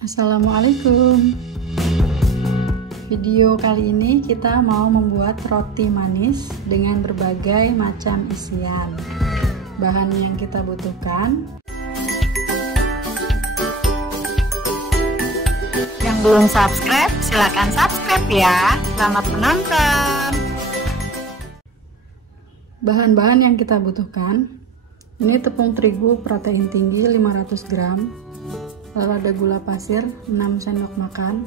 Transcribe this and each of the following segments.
Assalamualaikum. Video kali ini kita mau membuat roti manis dengan berbagai macam isian. Bahan yang kita butuhkan. Yang belum subscribe, silakan subscribe ya. Selamat menonton. Bahan-bahan yang kita butuhkan. Ini tepung terigu protein tinggi 500 gram. Lalu ada gula pasir 6 sendok makan,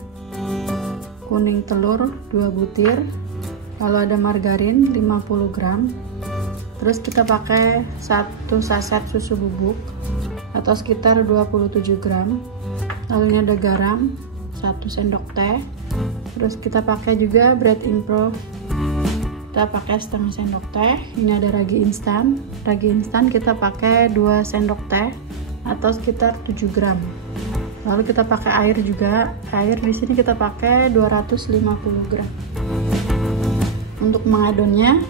kuning telur 2 butir, lalu ada margarin 50 gram. Terus kita pakai 1 saset susu bubuk atau sekitar 27 gram. Lalu ini ada garam 1 sendok teh. Terus kita pakai juga bread impro, kita pakai setengah sendok teh. Ini ada ragi instan. Ragi instan kita pakai 2 sendok teh atau sekitar 7 gram. Lalu kita pakai air juga. Air di sini kita pakai 250 gram. Untuk mengadonnya,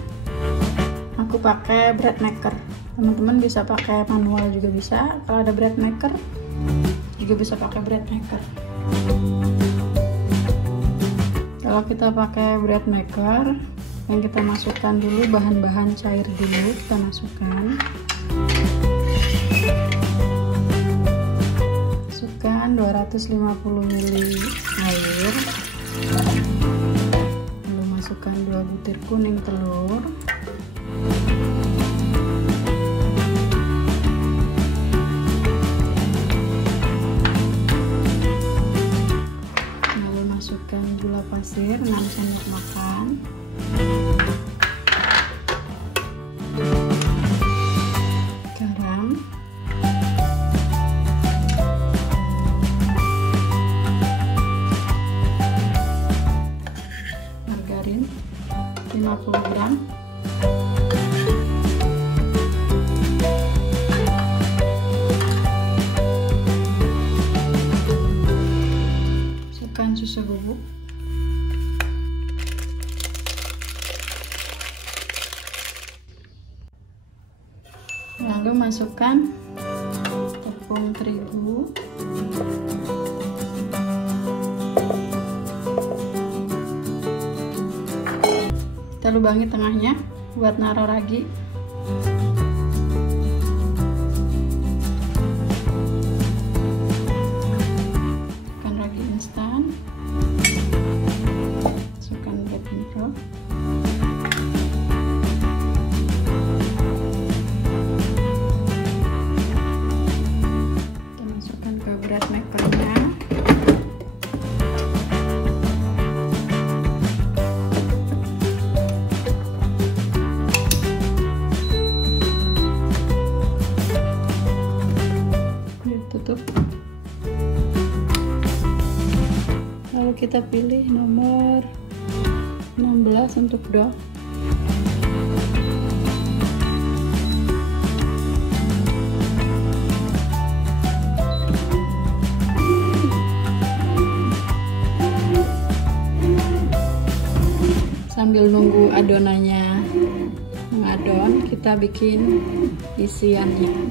aku pakai bread maker. Teman-teman bisa pakai manual juga bisa. Kalau ada bread maker, juga bisa pakai bread maker. Kalau kita pakai bread maker, yang kita masukkan dulu bahan-bahan cair dulu. Kita masukkan 250 ml air, lalu masukkan 2 butir kuning telur, lalu masukkan gula pasir 6 sendok makan, garam, margarin 50 gram, masukkan susu bubuk, lalu masukkan tepung terigu, kita lubangi tengahnya buat naruh ragi. Masukkan ragi instan, masukkan bread impro, kita masukkan ke bread makernya. Tutup. Lalu kita pilih nomor 16 untuk dough. Sambil nunggu adonannya mengadon, kita bikin isiannya.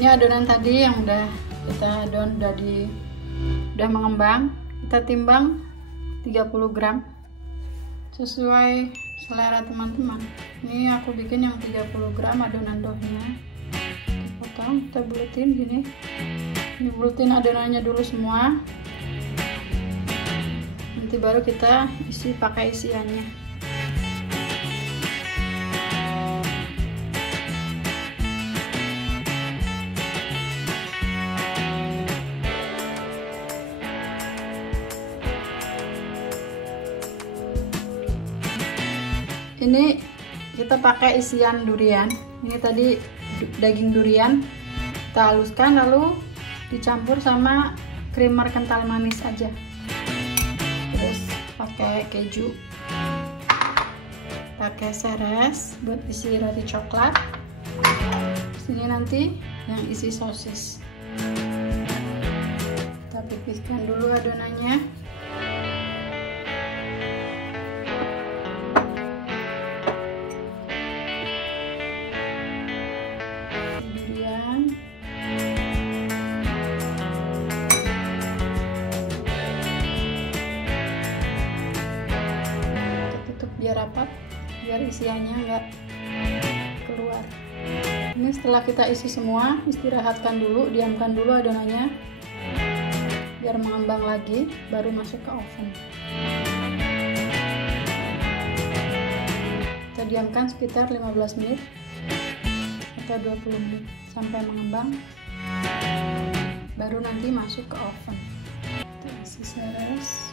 Ini adonan tadi yang udah kita adon, udah mengembang. Kita timbang 30 gram sesuai selera teman-teman. Ini aku bikin yang 30 gram adonan dohnya. Kita potong, kita buletin gini. Ini buletin adonannya dulu semua. Nanti baru kita isi pakai isiannya. Ini kita pakai isian durian. Ini tadi daging durian kita haluskan lalu dicampur sama creamer kental manis aja. Terus pakai keju, pakai seres buat isi roti coklat. Sini nanti yang isi sosis. Kita pipiskan dulu adonannya. Kemudian biar rapat, biar isiannya nggak keluar. Ini setelah kita isi semua, istirahatkan dulu, diamkan dulu adonannya biar mengembang lagi, baru masuk ke oven. Kita diamkan sekitar 15 menit atau 20 menit sampai mengembang, baru nanti masuk ke oven. Kita isi seres.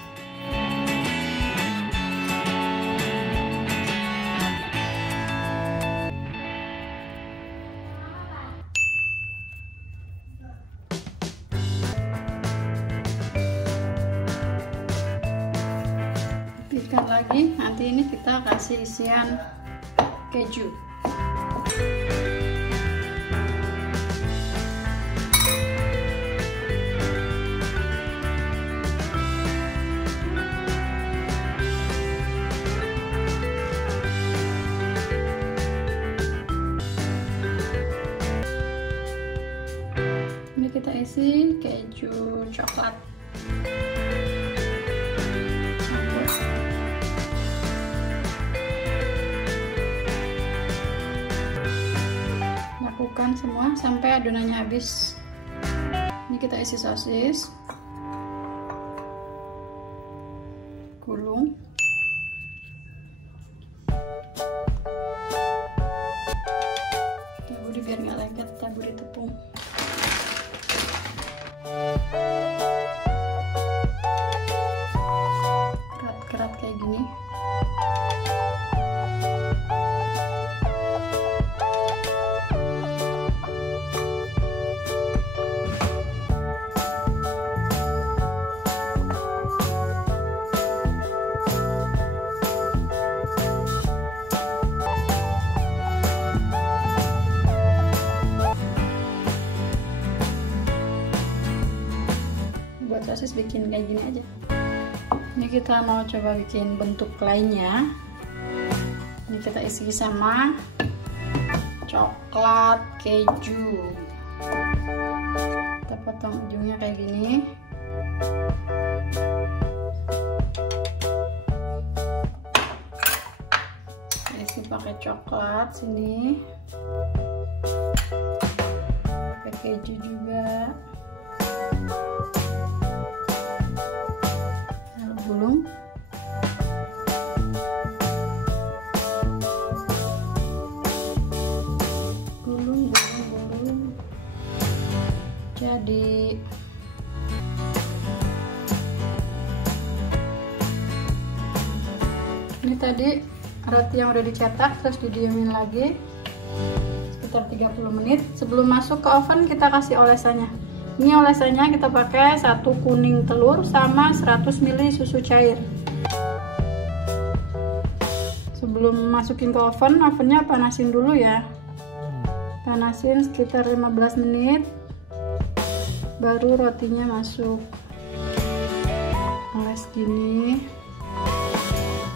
Pipihkan lagi, nanti ini kita kasih isian keju. Ini kita isi keju coklat. Lakukan semua sampai adonannya habis. Ini kita isi sosis, gulung, taburi biar nggak lengket, taburi tepung. Kerat-kerat kayak gini. Buat sosis bikin kayak gini aja. Ini kita mau coba bikin bentuk lainnya. Ini kita isi sama coklat keju. Kita potong ujungnya kayak gini. Kita isi pakai coklat sini. Pakai keju juga. Gulung, gulung, jadi ini tadi roti yang udah dicetak, terus didiemin lagi sekitar 30 menit. Sebelum masuk ke oven kita kasih olesannya. Ini olesannya kita pakai 1 kuning telur sama 100 ml susu cair. Sebelum masukin ke oven, ovennya panasin dulu ya. Panasin sekitar 15 menit. Baru rotinya masuk. Oles gini.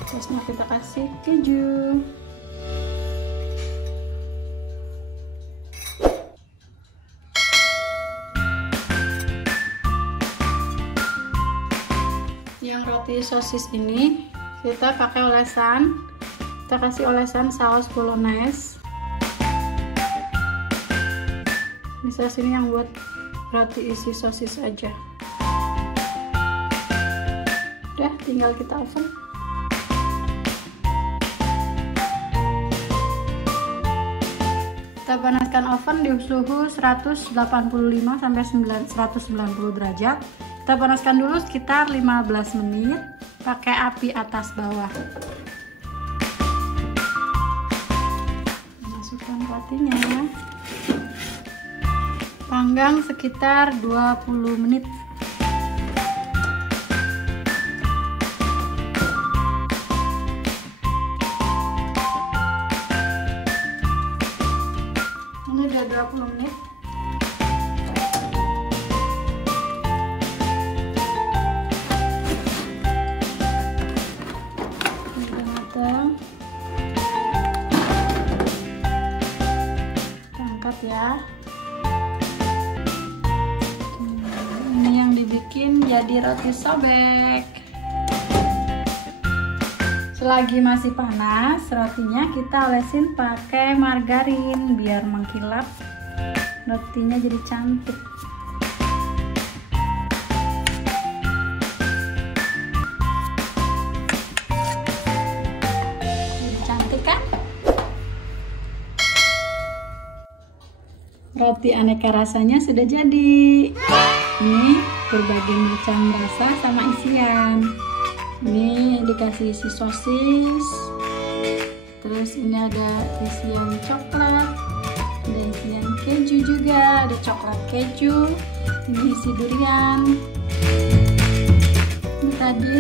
Terusnya kita kasih keju. Yang roti sosis ini kita pakai olesan, kita kasih olesan saus bolognese. Ini saus ini yang buat roti isi sosis aja. Udah, tinggal kita oven. Kita panaskan oven di suhu 185 sampai 190 derajat. Kita panaskan dulu sekitar 15 menit pakai api atas bawah. Masukkan rotinya. Panggang sekitar 20 menit. Ini udah 20 menit. Ya, ini yang dibikin jadi roti sobek. Selagi masih panas, rotinya kita olesin pakai margarin biar mengkilap, rotinya jadi cantik. Jadi cantik kan? Roti aneka rasanya sudah jadi. Ini berbagai macam rasa sama isian. Ini dikasih isi sosis, terus ini ada isian coklat, ada isian keju juga, ada coklat keju, ini isi durian. Ini tadi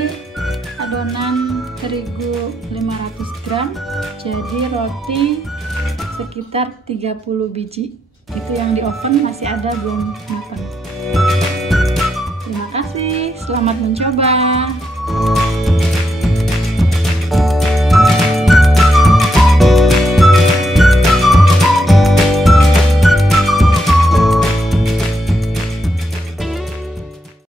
adonan terigu 500 gram, jadi roti sekitar 30 biji. Itu yang di oven masih ada, belum matang. Terima kasih, selamat mencoba.